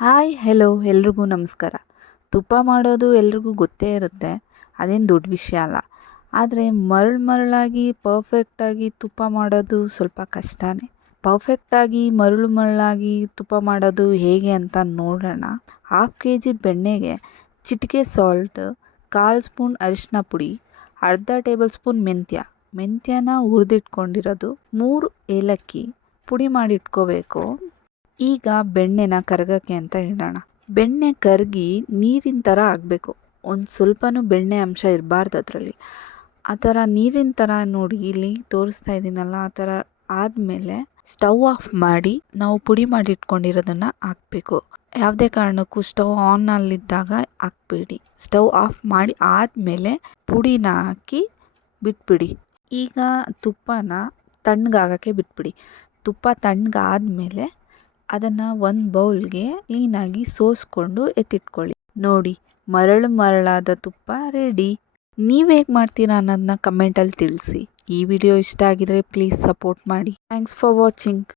Hi, hello, ಎಲ್ರಿಗೂ ನಮಸ್ಕಾರ. ತುಪ್ಪ ಮಾಡೋದು ಎಲ್ರಿಗೂ ಗೊತ್ತೇ ಇರುತ್ತೆ, ಅದೇನು ದೊಡ್ಡ ವಿಷಯ ಅಲ್ಲ. ಆದರೆ ಮರಳು ಮರಳಾಗಿ ಪರ್ಫೆಕ್ಟಾಗಿ ತುಪ್ಪ ಮಾಡೋದು ಸ್ವಲ್ಪ ಕಷ್ಟನೇ. ಪರ್ಫೆಕ್ಟಾಗಿ ಮರಳು ಮರಳಾಗಿ ತುಪ್ಪ ಮಾಡೋದು ಹೇಗೆ ಅಂತ ನೋಡೋಣ. ಹಾಫ್ ಕೆ ಜಿ ಬೆಣ್ಣೆಗೆ ಚಿಟಿಕೆ ಸಾಲ್ಟ್ ಕಾಲು ಸ್ಪೂನ್ ಅರಿಶಿನ ಪುಡಿ, ಅರ್ಧ ಟೇಬಲ್ ಸ್ಪೂನ್ ಮೆಂತ್ಯ. ಮೆಂತ್ಯನ ಹುರಿದಿಟ್ಕೊಂಡಿರೋದು ಮೂರು ಏಲಕ್ಕಿ ಪುಡಿ ಮಾಡಿ ಇಟ್ಕೋಬೇಕು ಈಗ ಬೆಣ್ಣೆನ ಕರಗಕ್ಕೆ ಅಂತ ಇಡೋಣ ಬೆಣ್ಣೆ ಕರಗಿ ನೀರಿನ ಥರ ಆಗಬೇಕು. ಒಂದು ಸ್ವಲ್ಪನೂ ಬೆಣ್ಣೆ ಅಂಶ ಇರಬಾರ್ದು ಅದರಲ್ಲಿ. ಆ ಥರ ನೀರಿನ ಥರ ನೋಡಿ ಇಲ್ಲಿ ತೋರಿಸ್ತಾ ಇದ್ದೀನಲ್ಲ ಆ ಥರ ಆದಮೇಲೆ ಸ್ಟವ್ ಆಫ್ ಮಾಡಿ ನಾವು ಪುಡಿ ಮಾಡಿ ಇಟ್ಕೊಂಡಿರೋದನ್ನು ಹಾಕಬೇಕು. ಯಾವುದೇ ಕಾರಣಕ್ಕೂ ಸ್ಟವ್ ಆನಲ್ಲಿದ್ದಾಗ ಹಾಕ್ಬೇಡಿ. ಸ್ಟವ್ ಆಫ್ ಮಾಡಿ ಆದಮೇಲೆ ಪುಡಿನ ಹಾಕಿ ಬಿಟ್ಬಿಡಿ. ಈಗ ತುಪ್ಪನ ತಣ್ಣಗಾಗೋಕ್ಕೆ ಬಿಟ್ಬಿಡಿ. ತುಪ್ಪ ತಣ್ಣಗಾದ್ಮೇಲೆ ಅದನ್ನು ಒಂದು ಬೌಲ್ಗೆ ಕ್ಲೀನಾಗಿ ಸೋಸ್ಕೊಂಡು ಎತ್ತಿಟ್ಕೊಳ್ಳಿ. ನೋಡಿ, ಮರಳು ಮರಳಾದ ತುಪ್ಪ ರೆಡಿ ನೀವು ಹೇಗೆ ಮಾಡ್ತೀರಾ ಅನ್ನೋದನ್ನ ಕಮೆಂಟಲ್ಲಿ ತಿಳಿಸಿ. ಈ ವಿಡಿಯೋ ಇಷ್ಟ ಆಗಿದ್ರೆ ಪ್ಲೀಸ್ ಸಪೋರ್ಟ್ ಮಾಡಿ. Thanks for watching